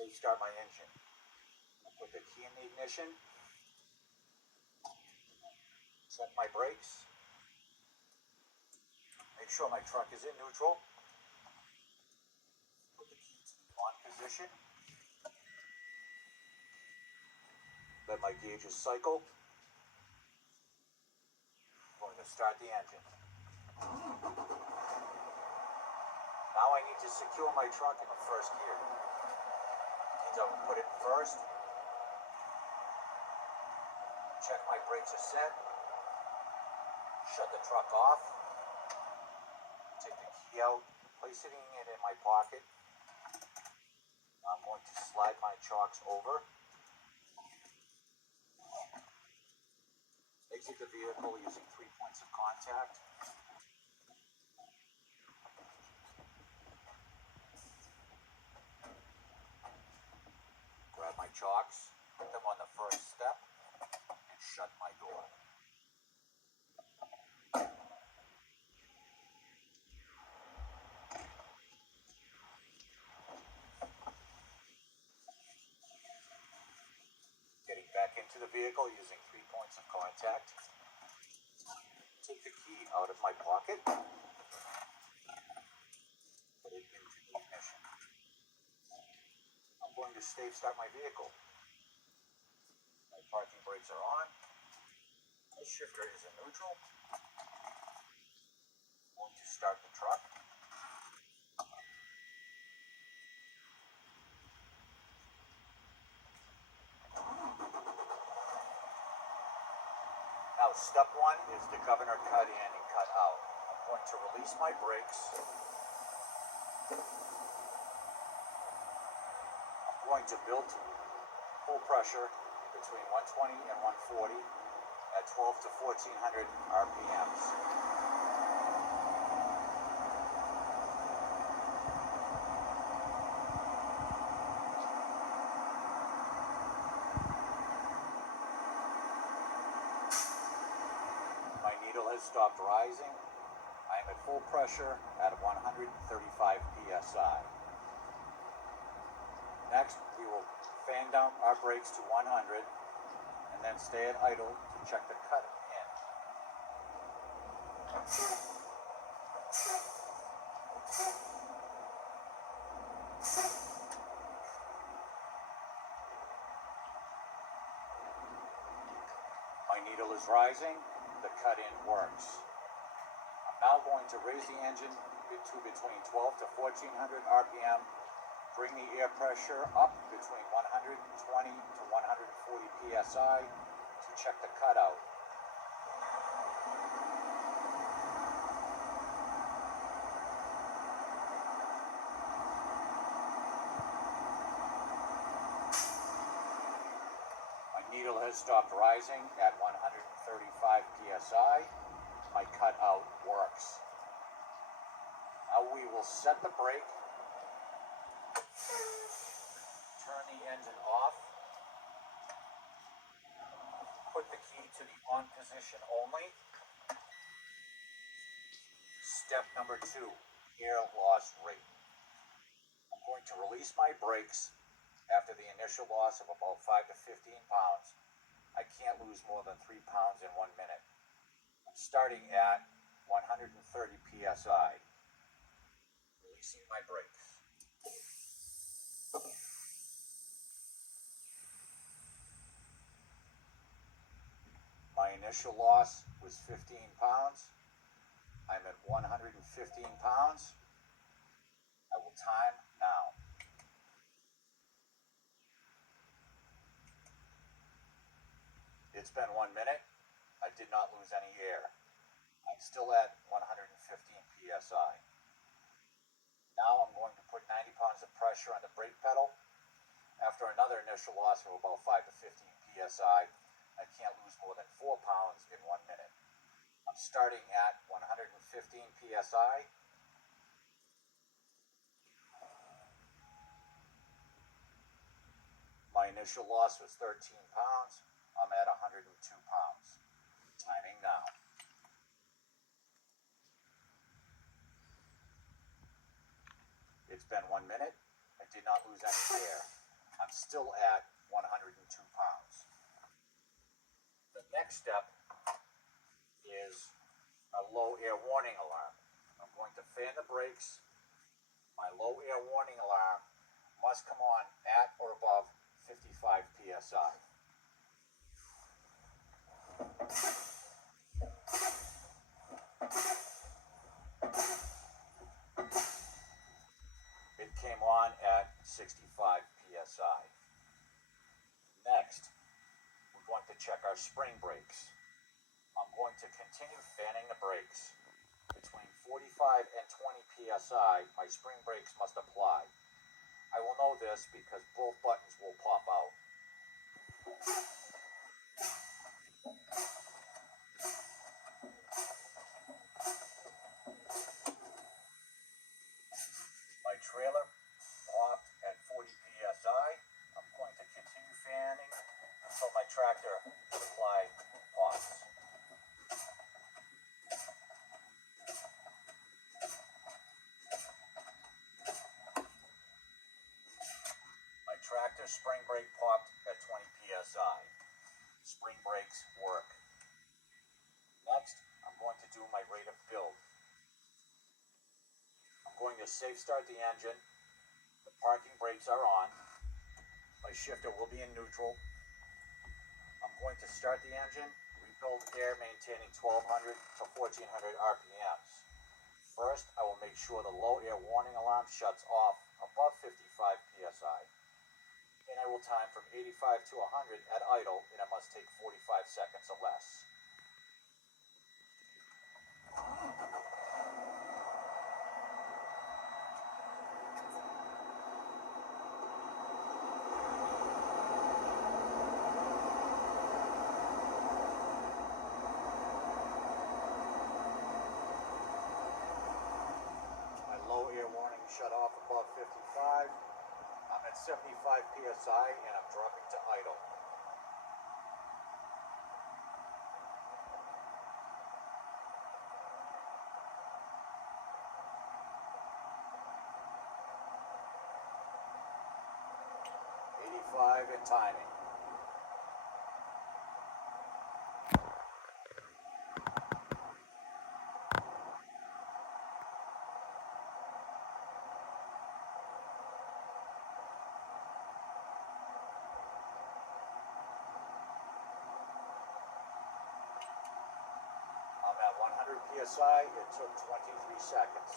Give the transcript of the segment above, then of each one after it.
Safe start my engine. Put the key in the ignition. Set my brakes. Make sure my truck is in neutral. Put the key to the on position. Let my gauges cycle. I'm going to start the engine. Now I need to secure my truck in the first gear. Means I will put it in first. Check my brakes are set. Shut the truck off. Take the key out, place it in my pocket. I'm going to slide my chocks over. Exit the vehicle using 3 points of contact. Grab my chocks, put them on the first step, and shut my door. Getting back into the vehicle using 3 points of contact. Take the key out of my pocket. Put it into the ignition. I'm going to safe start my vehicle. My parking brakes are on. My shifter is in neutral. I'm going to start the truck. Now, step one is the governor cut in and cut out. I'm going to release my brakes. I'm going to build full pressure between 120 and 140 at 12 to 1400 RPMs. My needle has stopped rising. I am at full pressure at 135 psi. Next, we will fan down our brakes to 100 and then stay at idle to check the cut in. My needle is rising. The cut in works. I'm now going to raise the engine to between 12 to 1400 RPM. Bring the air pressure up between 120 to 140 psi to check the cutout. My needle has stopped rising at 135 psi. My cutout works. Now we will set the brake. Turn the engine off. Put the key to the on position only. Step number 2, air loss rate. I'm going to release my brakes after the initial loss of about 5 to 15 pounds. I can't lose more than 3 pounds in 1 minute. I'm starting at 130 psi. Releasing my brakes. My initial loss was 15 pounds. I'm at 115 pounds. I will time now. It's been 1 minute. I did not lose any air. I'm still at 115 psi. Now I'm going to put 90 pounds of pressure on the brake pedal. After another initial loss of about 5 to 15 psi, I can't lose more than 4 pounds in 1 minute. I'm starting at 115 psi. My initial loss was 13 pounds. I'm at 102 pounds. Timing now. It's been 1 minute. I did not lose any air. still at 102 pounds. The next step is a low air warning alarm. I'm going to fan the brakes. My low air warning alarm must come on at or above 55 psi. It came on at 65 psi. Next, we're going to check our spring brakes. I'm going to continue fanning the brakes. Between 45 and 20 psi, my spring brakes must apply. I will know this because both buttons will pop out. My trailer popped at 40 psi. I'm going to continue fanning until my tractor supply pops. My tractor spring brake popped at 20 psi. Spring brakes work. Next, I'm going to do my rate of build. I'm going to safe start the engine. The parking brakes are on. My shifter will be in neutral. I'm going to start the engine, rebuild air maintaining 1200 to 1400 RPMs. First, I will make sure the low air warning alarm shuts off above 55 psi. And I will time from 85 to 100 at idle, and it must take 45 seconds or less. My low air warning shut off above 55. I'm at 75 psi and I'm dropping to idle. And timing. I'm at 100 psi. It took 23 seconds.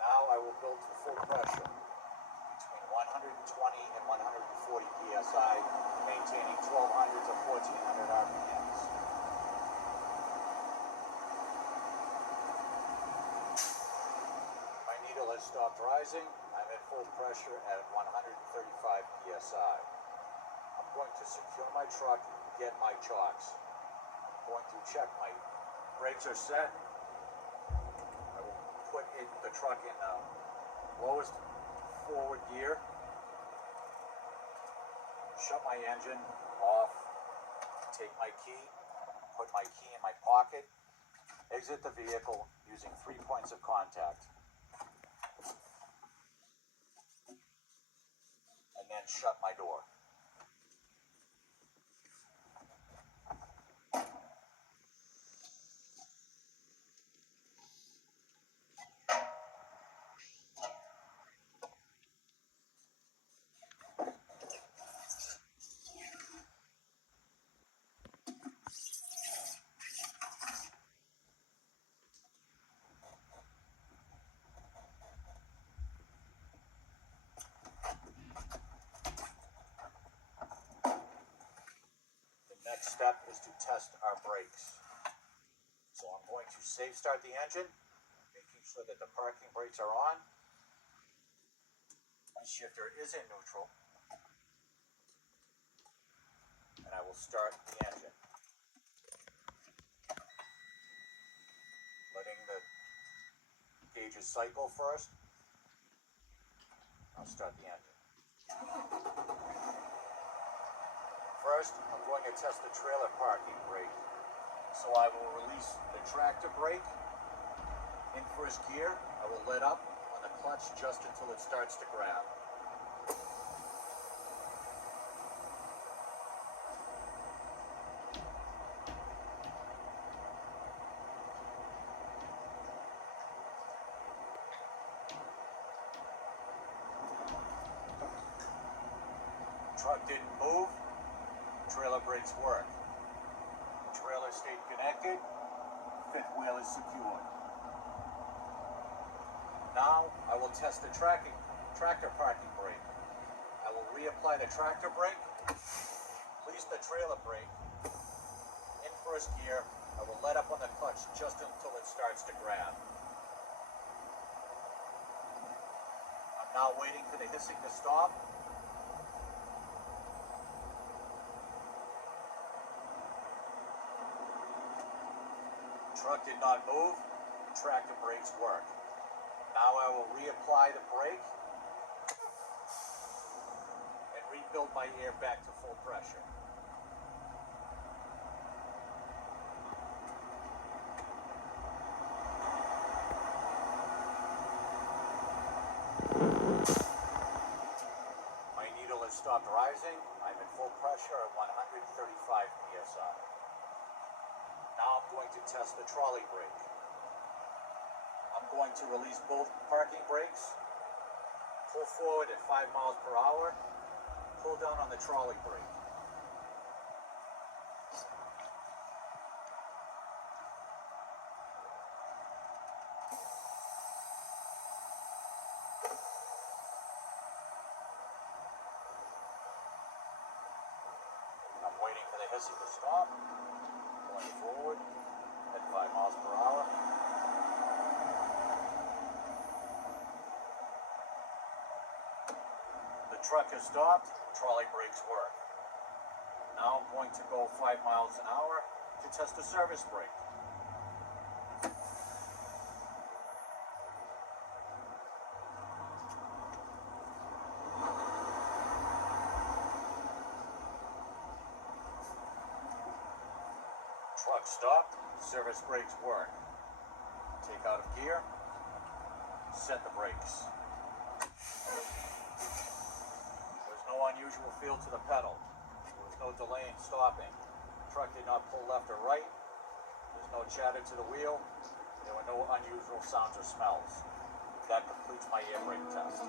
Now I will build to full pressure between 120 and 140 psi, maintaining 1200 to 1400 RPMs. My needle has stopped rising. I'm at full pressure at 135 psi. I'm going to secure my truck and get my chocks. I'm going to check my brakes are set. I will put the truck in the lowest forward gear. Shut my engine off. Take my key. Put my key in my pocket. Exit the vehicle using 3 points of contact. And then shut my door. Next step is to test our brakes. So I'm going to safe start the engine, making sure that the parking brakes are on. My shifter is in neutral. And I will start the engine. Letting the gauges cycle first. I'll start the engine. First, I'm going to test the trailer parking brake. So I will release the tractor brake in first gear. I will let up on the clutch just until it starts to grab. Truck didn't move, trailer brakes worked. Trailer stayed connected, fifth wheel is secured. Now I will test the tractor parking brake. I will reapply the tractor brake, release the trailer brake. In first gear, I will let up on the clutch just until it starts to grab. I'm now waiting for the hissing to stop. Truck did not move, tractor brakes work. Now I will reapply the brake and rebuild my air back to full pressure. My needle has stopped rising. I'm at full pressure at 135 psi. Now I'm going to test the trolley brake. I'm going to release both parking brakes, pull forward at 5 miles per hour, pull down on the trolley brake. I'm waiting for the hissing to stop, going forward at 5 miles per hour. The truck has stopped, trolley brakes work. Now I'm going to go 5 miles an hour to test the service brake. Truck stopped, service brakes work. Take out of gear, set the brakes. There's no unusual feel to the pedal. There was no delay in stopping. The truck did not pull left or right. There's no chatter to the wheel. There were no unusual sounds or smells. That completes my air brake test.